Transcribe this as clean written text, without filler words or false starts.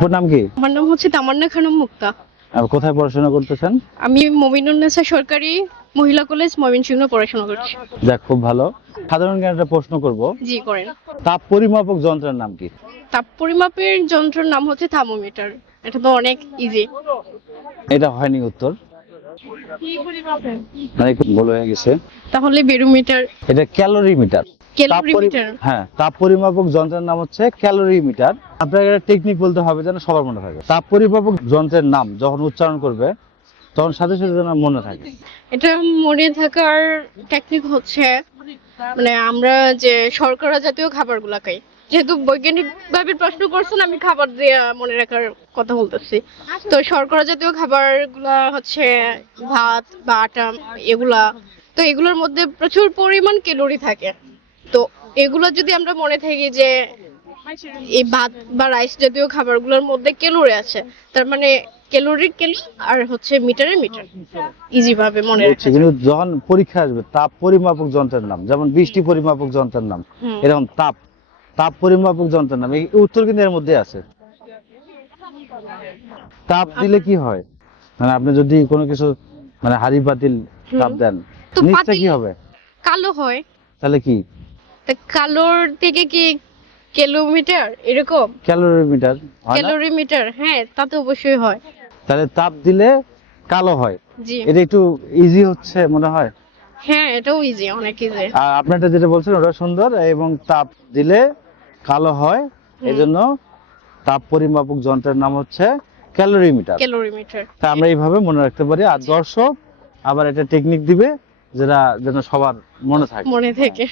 আপনার নাম কি? আমার নাম হচ্ছে তামান্না খানম মুক্তা। আর কোথায় পড়াশোনা করতেছেন? আমি মমিনুন্নেছা সরকারি মহিলা কলেজ ময়মনসিংহে পড়াশোনা করছি। যাক, খুব ভালো। সাধারণ জ্ঞান একটা প্রশ্ন করব। জি করেন। তাপ পরিমাপক যন্ত্রের নাম কি? তাপ পরিমাপের যন্ত্রের নাম হচ্ছে থার্মোমিটার। এটা তো অনেক ইজি। এটা হয়নি উত্তর, মানে একটু ভুল হয়ে গেছে। তাহলে বেরোমিটার। এটা ক্যালোরিমিটার। ক্যালোরিমিটার। হ্যাঁ, তাপ পরিমাপক যন্ত্রের নাম হচ্ছে ক্যালোরিমিটার। আপনাকে একটা টেকনিক বলতে হবে যেন সবার মনে থাকে। তাপ পরিমাপক যন্ত্রের নাম যখন উচ্চারণ করবে তখন সাথে সাথে যেন মনে থাকে। এটা মনে থাকার টেকনিক হচ্ছে মানে আমরা যে শর্করা জাতীয় খাবারগুলা খাই, যেহেতু বৈজ্ঞানিক ভাবে প্রশ্ন করছেন আমি খাবার দিয়ে মনে রাখার কথা বলতেছি। তো শর্করা জাতীয় খাবারগুলা হচ্ছে ভাত বা আটা, এগুলা। তো এগুলোর মধ্যে প্রচুর পরিমাণ ক্যালোরি থাকে। তো এগুলো যদি আমরা মনে থাকি যে এই ভাত বা রাইস জাতীয় খাবারগুলোর মধ্যে ক্যালোরি আছে, তার মানে ক্যালোরির ক্যালো আর হচ্ছে মিটারের মিটার, ইজি ভাবে মনে রাখা যায়। কিন্তু যখন পরীক্ষা আসবে তাপ পরিমাপক যন্ত্রের নাম, যেমন বৃষ্টি পরিমাপক যন্ত্রের নাম, এরকম তাপ তাপ পরিমাপক যন্ত্রের নাম, এই উত্তর কিন্তু এর মধ্যে আছে। তাপ দিলে কি হয়, মানে আপনি যদি কোনো কিছু মানে হাড়ি পাতিল তাপ দেন, তো নিচটা পাতিল কি হবে? কালো হয়। তাহলে কি? তা কালোর থেকে কি কিলোমিটার এরকম? ক্যালোরিমিটার হয় না? ক্যালোরিমিটার, হ্যাঁ তা তো অবশ্যই হয়। তাহলে তাপ দিলে কালো হয়। জি এটা একটু ইজি হচ্ছে মনে হয়। হ্যাঁ, এটাও ইজি, অনেক ইজি। আর আপনারটা যেটা বলছেন ওটা সুন্দর, এবং তাপ দিলে কালো হয়, এজন্য তাপ পরিমাপক যন্ত্রের নাম হচ্ছে ক্যালোরিমিটার। ক্যালোরিমিটার তা আমরা এইভাবে মনে রাখতে পারি। আর দর্শক আবার একটা টেকনিক দিবে যেটা যেন সবার মনে থাকে। মনে থেকে।